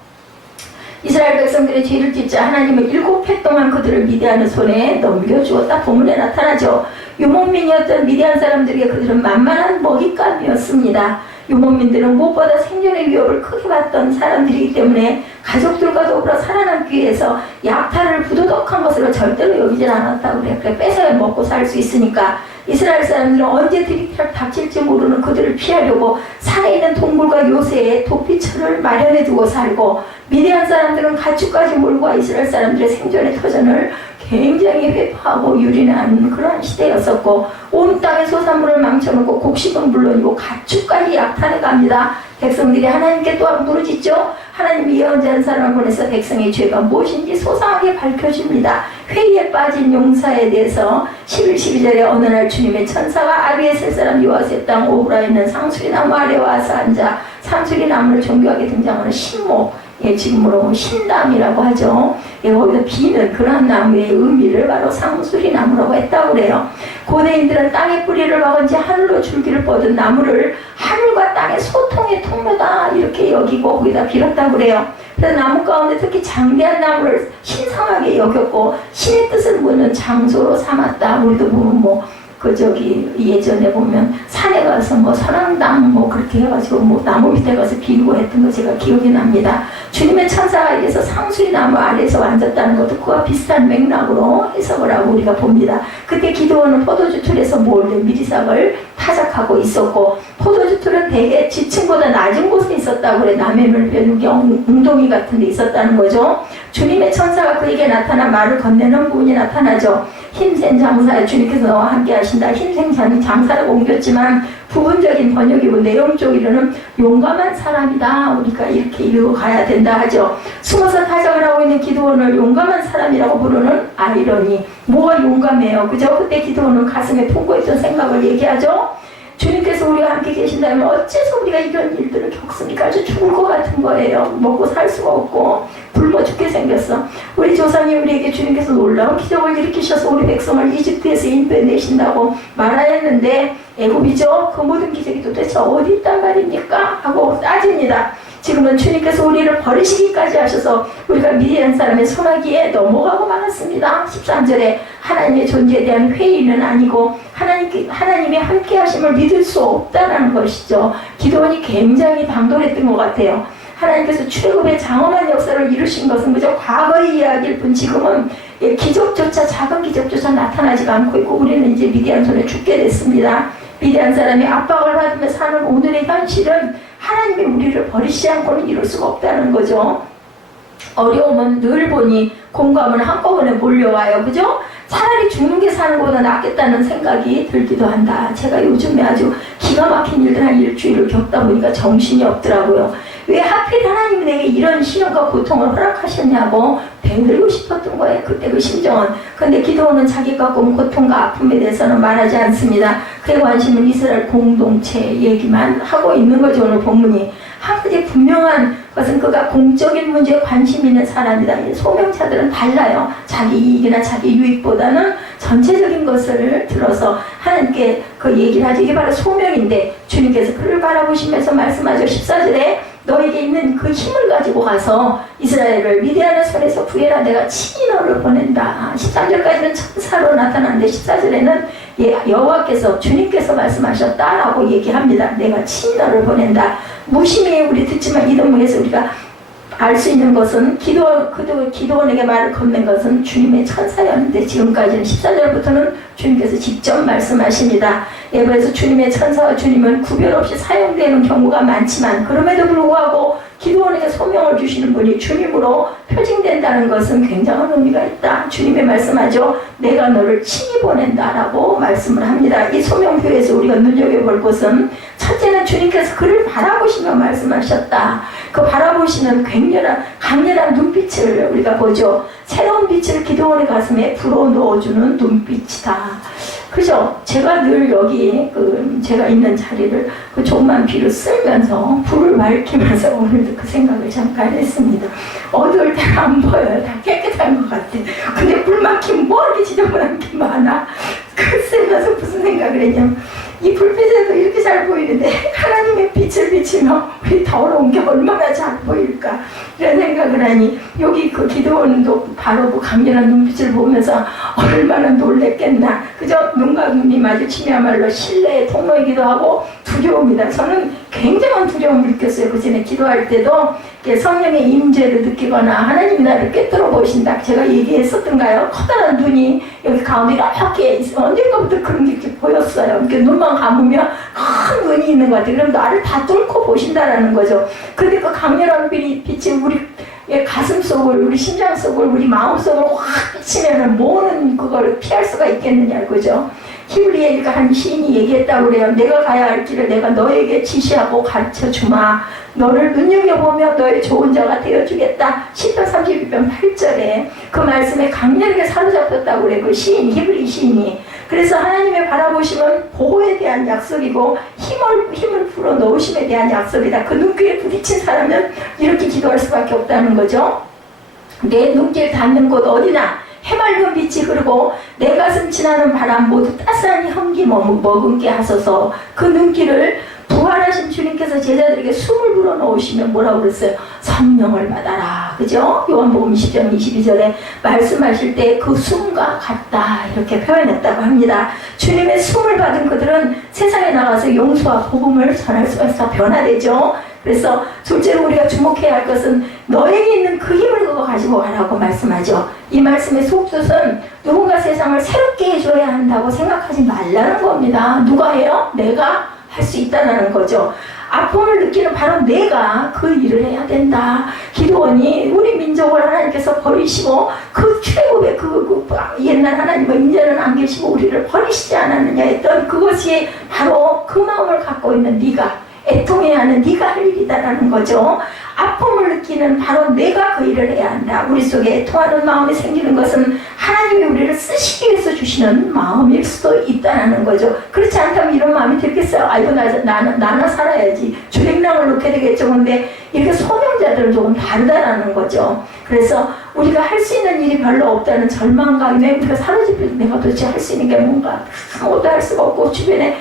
이스라엘 백성들의 죄를 찢자 하나님은 7해 동안 그들을 미디안의 손에 넘겨주었다. 본문에 나타나죠. 유목민이었던 미디안 사람들에게 그들은 만만한 먹잇감이었습니다. 유목민들은 무엇보다 생존의 위협을 크게 받던 사람들이기 때문에 가족들과 더불어 살아남기 위해서 약탈을 부도덕한 것으로 절대로 여기질 않았다고 그래요. 뺏어야 먹고 살 수 있으니까 이스라엘 사람들은 언제 들이닥 닥칠지 모르는 그들을 피하려고 산에 있는 동물과 요새에 도피처를 마련해 두고 살고 미디안 사람들은 가축까지 몰고 와 이스라엘 사람들의 생존의 터전을 굉장히 회파하고 유린한 그러한 시대였었고, 온 땅의 소산물을 망쳐놓고 곡식은 물론이고 가축까지 약탈해 갑니다. 백성들이 하나님께 또한 부르짖죠. 하나님이 예언자한 사람을 보내서 백성의 죄가 무엇인지 소상하게 밝혀줍니다. 회의에 빠진 용사에 대해서 11, 12절에 어느 날 주님의 천사가 아비에셀 사람 요아스의 땅 오브라에 있는 상수리 나무 아래 와서 앉아, 상수리 나무를 존귀하게 등장하는 신목, 지금으로 신담이라고 하죠. 거기서 비는 그러한 나무의 의미를 바로 상수리 나무라고 했다고 그래요. 고대인들은 땅에 뿌리를 박은지 하늘로 줄기를 뻗은 나무를 하늘과 땅의 소통의 통로다 이렇게 여기고 거기다 빌었다고 그래요. 그래서 나무 가운데 특히 장대한 나무를 신성하게 여겼고 신의 뜻을 묻는 장소로 삼았다. 우리도 보면 예전에 보면 산에 가서 선앙당 그렇게 해가지고 나무 밑에 가서 비우고 했던 거 제가 기억이 납니다. 주님의 천사가 이래서 상수리 나무 아래에서 앉았다는 것도 그와 비슷한 맥락으로 해석을 하고 우리가 봅니다. 그때 기드온은 포도주 틀에서 몰래 미리삭을 타작하고 있었고, 포도주 틀은 대개 지층보다 낮은 곳에 있었다고 그래. 남해물 벼룩이 웅덩이 같은 데 있었다는 거죠. 주님의 천사가 그에게 나타나 말을 건네는 부분이 나타나죠. 힘센 장사, 주님께서 너와 함께 하신다. 힘센 장사라고 옮겼지만 부분적인 번역이고 내용적으로는 용감한 사람이다. 우리가 이렇게 읽어가야 된다 하죠. 숨어서 타작을 하고 있는 기드온을 용감한 사람이라고 부르는 아이러니. 뭐가 용감해요? 그죠? 그때 기드온은 가슴에 품고 있던 생각을 얘기하죠. 주님께서 우리와 함께 계신다면 어째서 우리가 이런 일들을 겪습니까? 아주 죽을 것 같은 거예요. 먹고 살 수가 없고 굶어 죽게 생겼어. 우리 조상님 우리에게 주님께서 놀라운 기적을 일으키셔서 우리 백성을 이집트에서 인도해내신다고 말하였는데, 애굽이죠. 그 모든 기적이 도대체 어디 있단 말입니까? 하고 따집니다. 지금은 주님께서 우리를 버리시기까지 하셔서 우리가 미디안 사람의 손아귀에 넘어가고 말았습니다. 13절에 하나님의 존재에 대한 회의는 아니고 하나님의 함께 하심을 믿을 수 없다는 것이죠. 기도원이 굉장히 당돌했던 것 같아요. 하나님께서 출애굽의 장엄한 역사를 이루신 것은 그저 과거의 이야기일 뿐, 지금은 기적조차, 작은 기적조차 나타나지가 않고 있고 우리는 이제 미디안 손에 죽게 됐습니다. 미디안 사람이 압박을 받으며 사는 오늘의 현실은 하나님이 우리를 버리시지 않고는 이룰 수가 없다는 거죠. 어려움은 늘 보니 공감은 한꺼번에 몰려와요. 그죠? 차라리 죽는 게 사는 것보다 낫겠다는 생각이 들기도 한다. 제가 요즘에 아주 기가 막힌 일들 한 일주일을 겪다 보니까 정신이 없더라고요. 왜 하필 하나님이 내게 이런 시련과 고통을 허락하셨냐고 배들고 싶었던 거예요. 그때 그 심정은. 근데 기도원은 자기가 겪은 고통과 아픔에 대해서는 말하지 않습니다. 그의 관심은 이스라엘 공동체 얘기만 하고 있는 거죠. 오늘 본문이. 한 가지 분명한 것은 그가 공적인 문제에 관심 있는 사람이다. 소명자들은 달라요. 자기 이익이나 자기 유익보다는 전체적인 것을 들어서 하나님께 그 얘기를 하죠. 이게 바로 소명인데 주님께서 그를 바라보시면서 말씀하죠. 14절에 너에게 있는 그 힘을 가지고 가서 이스라엘을 미디안의 손에서 구해라. 내가 친히 너를 보낸다. 13절까지는 천사로 나타났는데 14절에는 여호와께서 주님께서 말씀하셨다라고 얘기합니다. 내가 친히 너를 보낸다. 무심히 우리 듣지만 이 동문에서 우리가 알 수 있는 것은 기도원에게 말을 건넨 것은 주님의 천사였는데 지금까지는 14절부터는 주님께서 직접 말씀하십니다. 예배에서 주님의 천사와 주님은 구별 없이 사용되는 경우가 많지만 그럼에도 불구하고 기도원에게 소명을 주시는 분이 주님으로 표징된다는 것은 굉장한 의미가 있다. 주님의 말씀하죠. 내가 너를 친히 보낸다라고 말씀을 합니다. 이 소명표에서 우리가 눈여겨볼 것은 첫째는 주님께서 그를 바라보시며 말씀하셨다. 그 바라보시는 강렬한 눈빛을 우리가 보죠. 새로운 빛을 기도원의 가슴에 불어넣어주는 눈빛이다. 그죠? 제가 늘 여기 제가 있는 자리를 그 조그만 비를 쓸면서 불을 밝히면서 오늘도 그 생각을 잠깐 했습니다. 어두울 때는 안 보여요. 다 깨끗한 것 같아. 근데 불만 켜면 뭐 이렇게 지저분한 게 많아. 그 쓰면서 무슨 생각을 했냐면 이 불빛에도 이렇게 잘 보이는데 하나님의 빛을 비치며 우리 더러운 게 얼마나 잘 보일까 이런 생각을 하니 여기 그 기도원도 바로 그 강렬한 눈빛을 보면서 얼마나 놀랬겠나. 그저 눈과 눈이 마주치면야말로 신뢰의 통로이기도 하고 두려움이다. 저는 굉장한 두려움을 느꼈어요. 그 전에 기도할 때도 성령의 임재를 느끼거나 하나님이 나를 꿰뚫어 보신다. 제가 얘기했었던가요? 커다란 눈이 여기 가운데 이렇게 언젠가부터 그런 게 보였어요. 이렇게 눈만 감으면 큰 눈이 있는 것 같아요. 그럼 나를 다 뚫고 보신다라는 거죠. 근데 그 강렬한 빛이 우리 가슴 속을, 우리 심장 속을, 우리 마음 속을 확 치면은 뭐는 그걸 피할 수가 있겠느냐, 그죠? 히브리에가 한 시인이 얘기했다고 그래요. 내가 가야 할 길을 내가 너에게 지시하고 가르쳐 주마. 너를 눈여겨보며 너의 좋은 자가 되어주겠다. 시편 32편 8절에 그 말씀에 강렬하게 사로잡혔다고 그래요. 그 시인, 히브리 시인이. 그래서 하나님의 바라보심은 보호에 대한 약속이고 힘을 불어 넣으심에 대한 약속이다. 그 눈길에 부딪힌 사람은 이렇게 기도할 수밖에 없다는 거죠. 내 눈길 닿는 곳 어디나 해맑은 빛이 흐르고 내 가슴 지나는 바람 모두 따스한 향기 머금게 하소서. 그 눈길을 부활하신 주님께서 제자들에게 숨을 불어넣으시면 뭐라고 그랬어요? 성령을 받아라. 그죠? 요한복음 20장 22절에 말씀하실 때 그 숨과 같다 이렇게 표현했다고 합니다. 주님의 숨을 받은 그들은 세상에 나가서 용서와 복음을 전할 수가 있어 변화되죠. 그래서 둘째로 우리가 주목해야 할 것은 너에게 있는 그 힘을 그거 가지고 가라고 말씀하죠. 이 말씀의 속뜻은 누군가 세상을 새롭게 해줘야 한다고 생각하지 말라는 겁니다. 누가 해요? 내가 할 수 있다는 거죠. 아픔을 느끼는 바로 내가 그 일을 해야 된다. 기도원이 우리 민족을 하나님께서 버리시고 그 출애굽의 그 옛날 하나님은 이제는 안 계시고 우리를 버리시지 않았느냐 했던 그것이 바로 그 마음을 갖고 있는 네가 애통해야 하는 네가 할 일이다라는 거죠. 아픔을 느끼는 바로 내가 그 일을 해야 한다. 우리 속에 애통하는 마음이 생기는 것은 하나님이 우리를 쓰시기 위해서 주시는 마음일 수도 있다는 거죠. 그렇지 않다면 이런 마음이 들겠어요. 아이고 나나 살아야지. 주행랑을 놓게 되겠죠. 근데 이렇게 소명자들은 조금 다르다라는 거죠. 그래서 우리가 할 수 있는 일이 별로 없다는 절망감에 우리가 사로잡혀서 내가 도대체 할 수 있는 게 뭔가 아무것도 할 수가 없고 주변에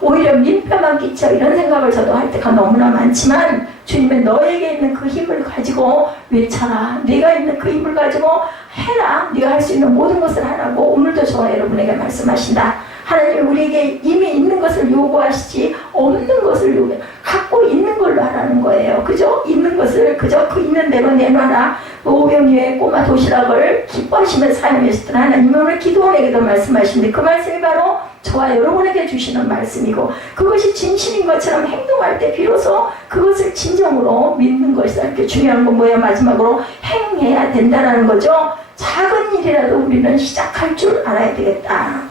오히려 민폐만 끼쳐 이런 생각을 저도 할 때가 너무나 많지만 주님은 너에게 있는 그 힘을 가지고 외쳐라. 네가 있는 그 힘을 가지고 해라. 네가 할 수 있는 모든 것을 하라고 오늘도 저와 여러분에게 말씀하신다. 하나님 우리에게 이미 있는 것을 요구하시지 없는 것을 요구해. 갖고 있는 걸로 하라는 거예요. 그죠? 있는 것을 그저 그 있는 대로 내놔라. 오병이어의 꼬마 도시락을 기뻐하시면서 사용하셨던 하나님은 오늘 기도원에게도 말씀하시는데 그 말씀이 바로 저와 여러분에게 주시는 말씀이고 그것이 진실인 것처럼 행동할 때 비로소 그것을 진정으로 믿는 것이다. 이렇게 중요한 건 뭐야? 마지막으로 행해야 된다는 거죠. 작은 일이라도 우리는 시작할 줄 알아야 되겠다.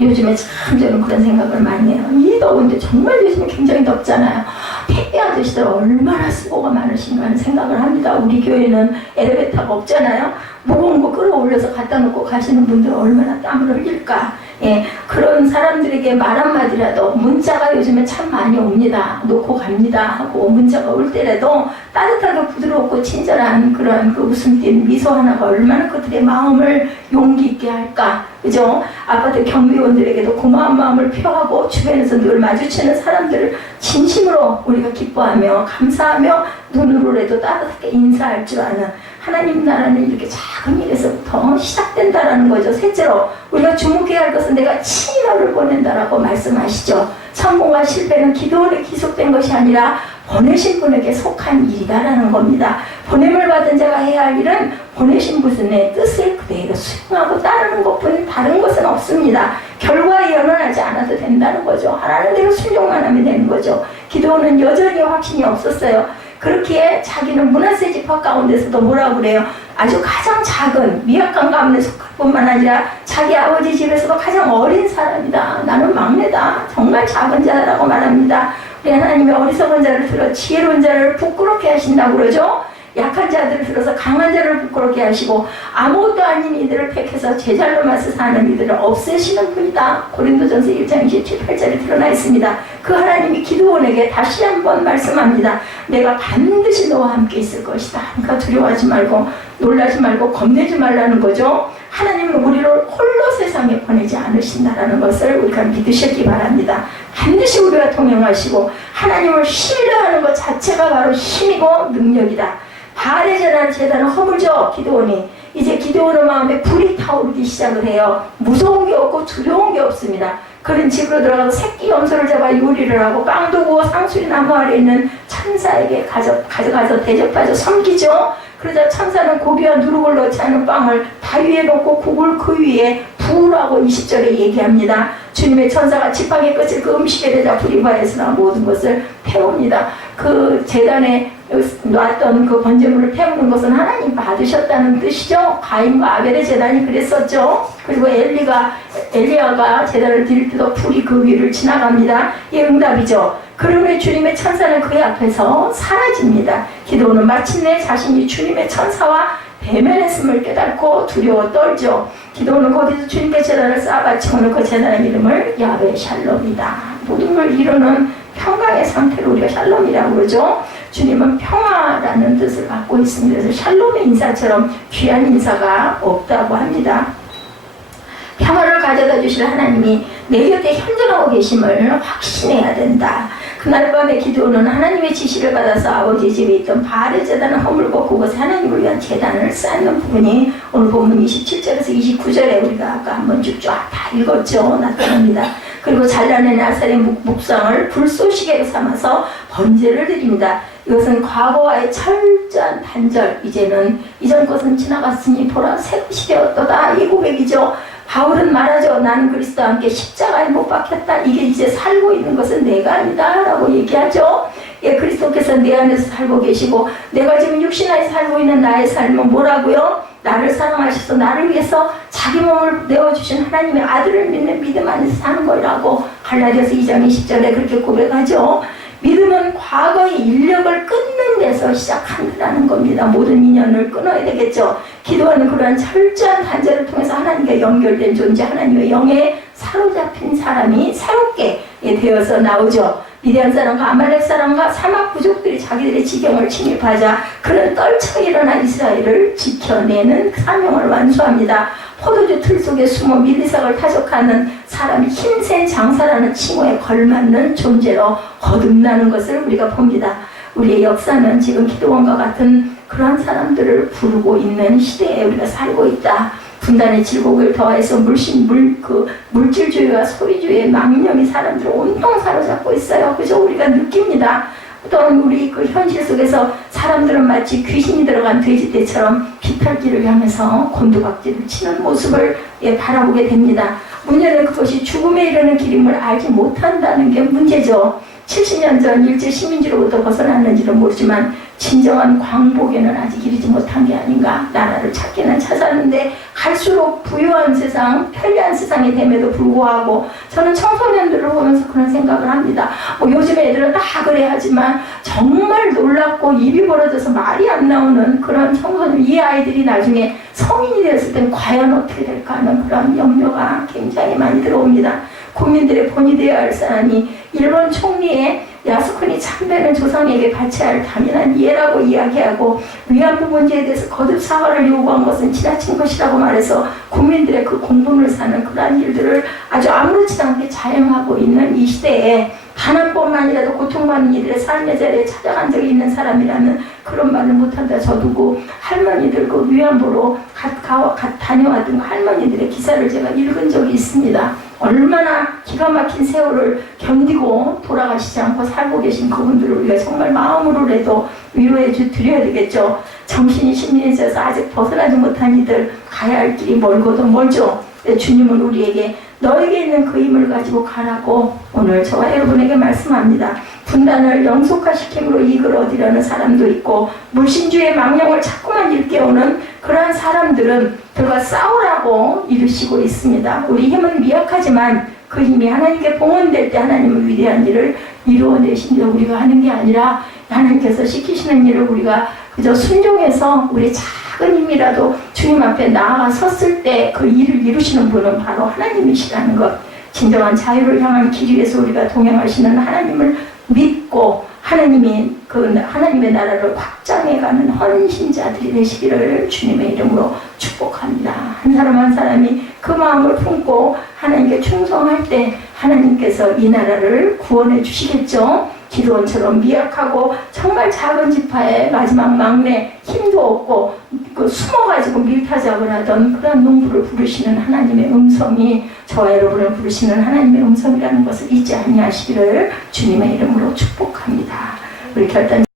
요즘에 참 저는 그런 생각을 많이 해요. 이 더운데 정말 요즘에 굉장히 덥잖아요. 택배 아저씨들 얼마나 수고가 많으신가 하는 생각을 합니다. 우리 교회는 엘리베이터가 없잖아요. 무거운 거 끌어올려서 갖다 놓고 가시는 분들 얼마나 땀을 흘릴까. 예, 그런 사람들에게 말 한마디라도 문자가 요즘에 참 많이 옵니다. 놓고 갑니다 하고 문자가 올 때라도 따뜻하게 부드럽고 친절한 그런 그 웃음 띤 미소 하나가 얼마나 그들의 마음을 용기 있게 할까. 그죠? 아파트 경비원들에게도 고마운 마음을 표하고 주변에서 늘 마주치는 사람들을 진심으로 우리가 기뻐하며 감사하며 눈으로라도 따뜻하게 인사할 줄 아는 하나님 나라는 이렇게 작은 일에서부터 시작된다라는 거죠. 셋째로 우리가 주목해야 할 것은 내가 친히 너를 보낸다라고 말씀하시죠. 성공과 실패는 기도원에 기속된 것이 아니라 보내신 분에게 속한 일이다라는 겁니다. 보냄을 받은 자가 해야 할 일은 보내신 분의 뜻을 그대로 수행하고 따르는 것뿐 다른 것은 없습니다. 결과에 연연하지 않아도 된다는 거죠. 하라는 대로 순종만 하면 되는 거죠. 기도원은 여전히 확신이 없었어요. 그렇기에 자기는 문하세 지파 가운데서도 뭐라고 그래요? 아주 가장 작은 미약한 가문에 속할 뿐만 아니라 자기 아버지 집에서도 가장 어린 사람이다. 나는 막내다. 정말 작은 자라고 말합니다. 우리 하나님의 어리석은 자를 들어 지혜로운 자를 부끄럽게 하신다고 그러죠. 약한 자들을 들어서 강한 자를 부끄럽게 하시고 아무것도 아닌 이들을 택해서 제자로만 사는 이들을 없애시는 분이다. 고린도전서 1장 27, 8절에 드러나 있습니다. 그 하나님이 기도원에게 다시 한번 말씀합니다. 내가 반드시 너와 함께 있을 것이다. 그러니까 두려워하지 말고 놀라지 말고 겁내지 말라는 거죠. 하나님은 우리를 홀로 세상에 보내지 않으신다라는 것을 우리가 믿으시기 바랍니다. 반드시 우리와 동행하시고 하나님을 신뢰하는 것 자체가 바로 힘이고 능력이다. 바알의 제단은 허물죠. 기드온이 이제 기드온의 마음에 불이 타오르기 시작을 해요. 무서운 게 없고 두려운 게 없습니다. 그는 집으로 들어가서 새끼 염소를 잡아 요리를 하고 빵도 구워 상수리 나무 아래 있는 천사에게 가져가서 대접하죠. 섬기죠. 그러자 천사는 고기와 누룩을 넣지 않은 빵을 다 위에 놓고 국을 그 위에 부어 부으라고 20절에 얘기합니다. 주님의 천사가 지팡이 끝을 그 음식에 대자 불이 바에서나 모든 것을 태웁니다. 그 제단에 놨던 그 번제물을 태우는 것은 하나님 받으셨다는 뜻이죠. 가인과 아벨의 제단이 그랬었죠. 그리고 엘리야가 제단을 드릴 때도 불이 그 위를 지나갑니다. 이 응답이죠. 그러면 주님의 천사는 그의 앞에서 사라집니다. 기도는 마침내 자신이 주님의 천사와 대면했음을 깨닫고 두려워 떨죠. 기도는 거기서 주님께 제단을 쌓아바치고는 그 제단의 이름을 야훼 샬롬이다. 모든 걸 이루는 평강의 상태를 우리가 샬롬이라고 그러죠. 주님은 평화라는 뜻을 갖고 있습니다. 그래서 샬롬의 인사처럼 귀한 인사가 없다고 합니다. 평화를 가져다 주실 하나님이 내 곁에 현존하고 계심을 확신해야 된다. 그날 밤에 기도는 하나님의 지시를 받아서 아버지 집에 있던 바알의 제단을 허물고 그곳에 하나님을 위한 제단을 쌓는 부분이 오늘 본문 27절에서 29절에 우리가 아까 한번 쭉 다 읽었죠. 나타납니다. 그리고 잘라낸 아사의 묵상을 불쏘시개로 삼아서 번제를 드립니다. 이것은 과거와의 철저한 단절, 이제는 이전 것은 지나갔으니 보라 새 것이 되었도다. 이 고백이죠. 바울은 말하죠. 나는 그리스도와 함께 십자가에 못 박혔다. 이게 이제 살고 있는 것은 내가 아니다 라고 얘기하죠. 예, 그리스도께서 내 안에서 살고 계시고 내가 지금 육신 안에 살고 있는 나의 삶은 뭐라고요? 나를 사랑하셔서 나를 위해서 자기 몸을 내어주신 하나님의 아들을 믿는 믿음 안에서 사는 거라고 갈라디아서 2장 20절에 그렇게 고백하죠. 믿음은 과거의 인력을 끊는 데서 시작한다는 겁니다. 모든 인연을 끊어야 되겠죠. 기도하는 그러한 철저한 단절을 통해서 하나님과 연결된 존재, 하나님의 영에 사로잡힌 사람이 새롭게 되어서 나오죠. 미디안 사람과 아말렉 사람과 사막 부족들이 자기들의 지경을 침입하자 그런 떨쳐 일어난 이스라엘을 지켜내는 사명을 완수합니다. 포도주 틀 속에 숨어 밀리삭을 타적하는 사람이 힘센 장사라는 칭호에 걸맞는 존재로 거듭나는 것을 우리가 봅니다. 우리의 역사는 지금 기도원과 같은 그러한 사람들을 부르고 있는 시대에 우리가 살고 있다. 분단의 질곡을 더해서 물질주의와 소유주의의 망령이 사람들을 온통 사로잡고 있어요. 그죠? 우리가 느낍니다. 또는 우리 그 현실 속에서 사람들은 마치 귀신이 들어간 돼지떼처럼 비탈길을 향해서 곤두박질을 치는 모습을 바라보게 됩니다. 문제는 그것이 죽음에 이르는 길임을 알지 못한다는 게 문제죠. 70년 전 일제 식민지로부터 벗어났는지는 모르지만 진정한 광복에는 아직 이르지 못한 게 아닌가. 나라를 찾기는 찾았는데 갈수록 부유한 세상, 편리한 세상이 됨에도 불구하고 저는 청소년들을 보면서 그런 생각을 합니다. 요즘 애들은 다 그래 하지만 정말 놀랍고 입이 벌어져서 말이 안 나오는 그런 청소년, 이 아이들이 나중에 성인이 되었을 땐 과연 어떻게 될까 하는 그런 염려가 굉장히 많이 들어옵니다. 국민들의 본이 되어야 할 사람이 일본 총리의 야스쿠니 참배는 조상에게 바쳐야 할 당연한 이해라고 이야기하고 위안부 문제에 대해서 거듭 사과를 요구한 것은 지나친 것이라고 말해서 국민들의 그 공분을 사는 그러한 일들을 아주 아무렇지도 않게 자행하고 있는 이 시대에 단 한 번만이라도 고통받는 이들의 삶의 자리에 찾아간 적이 있는 사람이라면 그런 말을 못한다. 저도 그 할머니들 그 위안부로 다녀왔던 할머니들의 기사를 제가 읽은 적이 있습니다. 얼마나 기가 막힌 세월을 견디고 돌아가시지 않고 살고 계신 그분들을 우리가 정말 마음으로라도 위로해 드려야 되겠죠. 정신이 심리해져서 아직 벗어나지 못한 이들 가야 할 길이 멀고도 멀죠. 주님은 우리에게 너에게 있는 그 힘을 가지고 가라고 오늘 저와 여러분에게 말씀합니다. 분단을 영속화시킴으로 이익을 얻으려는 사람도 있고 물신주의 망령을 자꾸만 일깨우는 그러한 사람들은 들과 싸우라고 이루시고 있습니다. 우리 힘은 미약하지만 그 힘이 하나님께 봉헌될 때 하나님은 위대한 일을 이루어내신 데 우리가 하는 게 아니라 하나님께서 시키시는 일을 우리가 그저 순종해서 우리 작은 힘이라도 주님 앞에 나아가 섰을 때 그 일을 이루시는 분은 바로 하나님이시라는 것. 진정한 자유를 향한 길 위에서 우리가 동행하시는 하나님을 믿고 하나님의 나라를 확장해가는 헌신자들이 되시기를 주님의 이름으로 축복합니다. 한 사람 한 사람이 그 마음을 품고 하나님께 충성할 때 하나님께서 이 나라를 구원해 주시겠죠. 기도원처럼 미약하고 정말 작은 지파의 마지막 막내, 힘도 없고 숨어가지고 밀타작을 하던 그런 농부를 부르시는 하나님의 음성이 저와 여러분을 부르시는 하나님의 음성이라는 것을 잊지 아니하시기를 주님의 이름으로 축복합니다. 우리 결단